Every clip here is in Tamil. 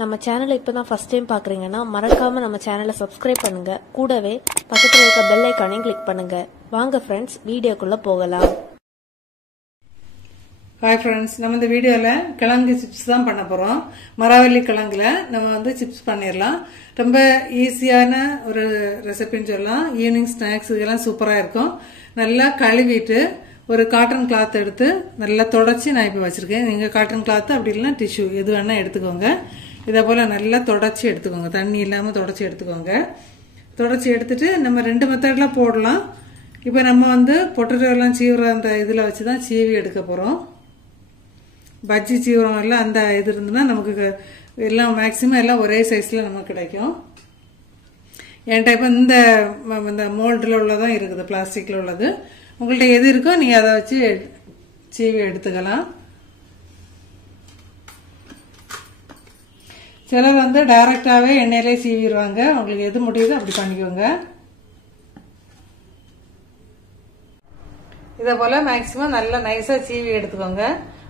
நம்ம சேனலை இப்பதான் ஃபர்ஸ்ட் டைம் பாக்குறீங்கன்னா மறக்காம நம்ம சேனலை சப்ஸ்கிரைப் பண்ணுங்க. கூடவே பக்கத்துல இருக்க பெல் ஐகானையும் கிளிக் பண்ணுங்க. வாங்க ஃப்ரெண்ட்ஸ், வீடியோக்குள்ள போகலாம். ஹாய் ஃப்ரெண்ட்ஸ், நம்ம இந்த வீடியோவில் கிழங்கு சிப்ஸ் தான் பண்ண போகிறோம். மரவள்ளி கிழங்குல நம்ம சிப்ஸ் பண்ணிடலாம். ரொம்ப ஈஸியான ஒரு ரெசிபின்னு சொல்லலாம். ஈவினிங் ஸ்நாக்ஸ் இதெல்லாம் சூப்பராக இருக்கும். நல்லா கழுவிட்டு ஒரு காட்டன் கிளாத் எடுத்து நல்லா தொடச்சி நான் இப்போ வச்சுருக்கேன். நீங்கள் காட்டன் கிளாத் அப்படி இல்லைன்னா டிஷ்யூ எது வேணால் எடுத்துக்கோங்க. இதே போல் நல்லா தொடச்சி எடுத்துக்கோங்க. தண்ணி இல்லாமல் தொடச்சி எடுத்துக்கோங்க. தொடச்சி எடுத்துட்டு நம்ம 2 மெத்தடில் போடலாம். இப்போ நம்ம பொட்டேட்டோலாம் சீவுற அந்த இதில் வச்சு தான் சீவி எடுக்க போகிறோம். பஜ்ஜி சீவுறோம் எல்லாம் அந்த இது இருந்துன்னா நமக்கு எல்லாம் மேக்சிமம் எல்லாம் ஒரே சைஸில் நமக்கு கிடைக்கும். என்கிட்ட இப்போ இந்த மோல்டில் உள்ளதான் இருக்குது, பிளாஸ்டிக்கில் உள்ளது. உங்கள்கிட்ட எது இருக்கோ நீங்கள் அதை வச்சு சீவி எடுத்துக்கலாம். சிலர் டைரக்டாகவே எண்ணெயிலே சீவிடுவாங்க. உங்களுக்கு எது முடியுதோ அப்படி பண்ணிக்கோங்க. இதே போல் மேக்சிமம் நல்லா நைஸாக சீவி எடுத்துக்கோங்க.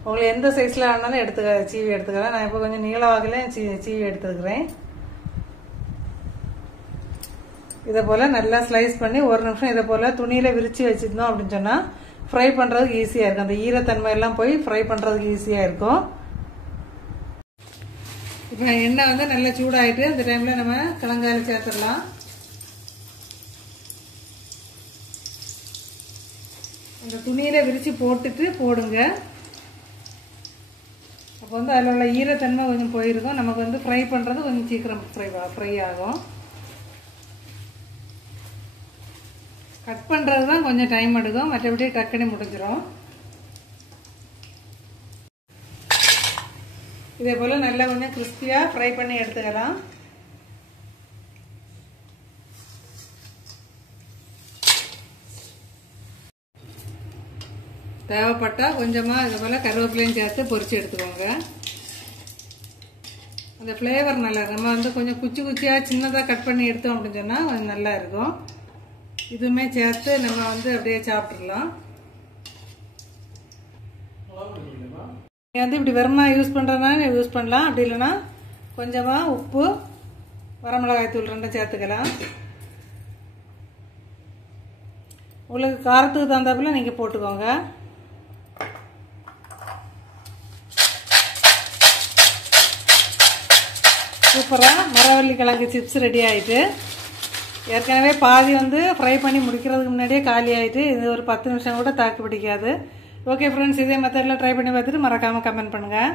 உங்களுக்கு எந்த சைஸில் வேணாலும் சீவி எடுத்துக்கலாம். நான் இப்போ கொஞ்சம் நீளவாகல சீவி எடுத்துக்கிறேன். இதை போல் நல்லா ஸ்லைஸ் பண்ணி ஒரு நிமிஷம் இதை போல் துணியில் விரித்து வச்சுருந்தோம் அப்படின்னு சொன்னால் ஃப்ரை பண்ணுறதுக்கு ஈஸியாக இருக்கும். அந்த ஈரத்தன்மை எல்லாம் போய் ஃப்ரை பண்ணுறதுக்கு ஈஸியாக இருக்கும். இப்போ எண்ணெய் நல்லா சூடாகிட்டு அந்த டைமில் நம்ம கிழங்காயில் சேர்த்துடலாம். அந்த துணியில் விரித்து போட்டுட்டு போடுங்க. அப்போ அதில் உள்ள ஈரத்தன்மை கொஞ்சம் போயிருக்கும். நமக்கு ஃப்ரை பண்ணுறது கொஞ்சம் சீக்கிரம் ஃப்ரை ஆகும். கட் பண்ணுறது தான் கொஞ்சம் டைம் எடுக்கும், மற்றபடி டக்குனு முடிஞ்சிடும். இதே போல் நல்லா கொஞ்சம் கிறிஸ்பியாக ஃப்ரை பண்ணி எடுத்துக்கலாம். தேவைப்பட்டால் கொஞ்சமாக இது போல் கருவேப்பிலையும் சேர்த்து பொரிச்சு எடுத்துக்கோங்க. அந்த ஃப்ளேவர் நல்லா இருக்கும். நம்ம கொஞ்சம் குச்சி குச்சியாக சின்னதாக கட் பண்ணி எடுத்தோம் அப்படின்னு சொன்னால் கொஞ்சம் நல்லா இருக்கும். இதுவுமே சேர்த்து நம்ம அப்படியே சாப்பிட்றலாம். இப்படி வெறுமா யூஸ் பண்ணுறதுனால யூஸ் பண்ணலாம். அப்படி இல்லைன்னா கொஞ்சமாக உப்பு, வரமிளகாய் தூள் 2 சேர்த்துக்கலாம். உங்களுக்கு காரத்துக்கு தகுந்தாப்புல நீங்கள் போட்டுக்கோங்க. சூப்பராக மரவள்ளி கிழங்கு சிப்ஸ் ரெடி ஆகிட்டு, ஏற்கனவே பாதி ஃப்ரை பண்ணி முடிக்கிறதுக்கு முன்னாடியே காலி ஆகிட்டு. இது ஒரு 10 நிமிஷம் கூட தாக்கு பிடிக்காது. ஓகே ஃப்ரெண்ட்ஸ், இதே மெத்தடில் ட்ரை பண்ணி பார்த்துட்டு மறக்காமல் கமெண்ட் பண்ணுங்கள்.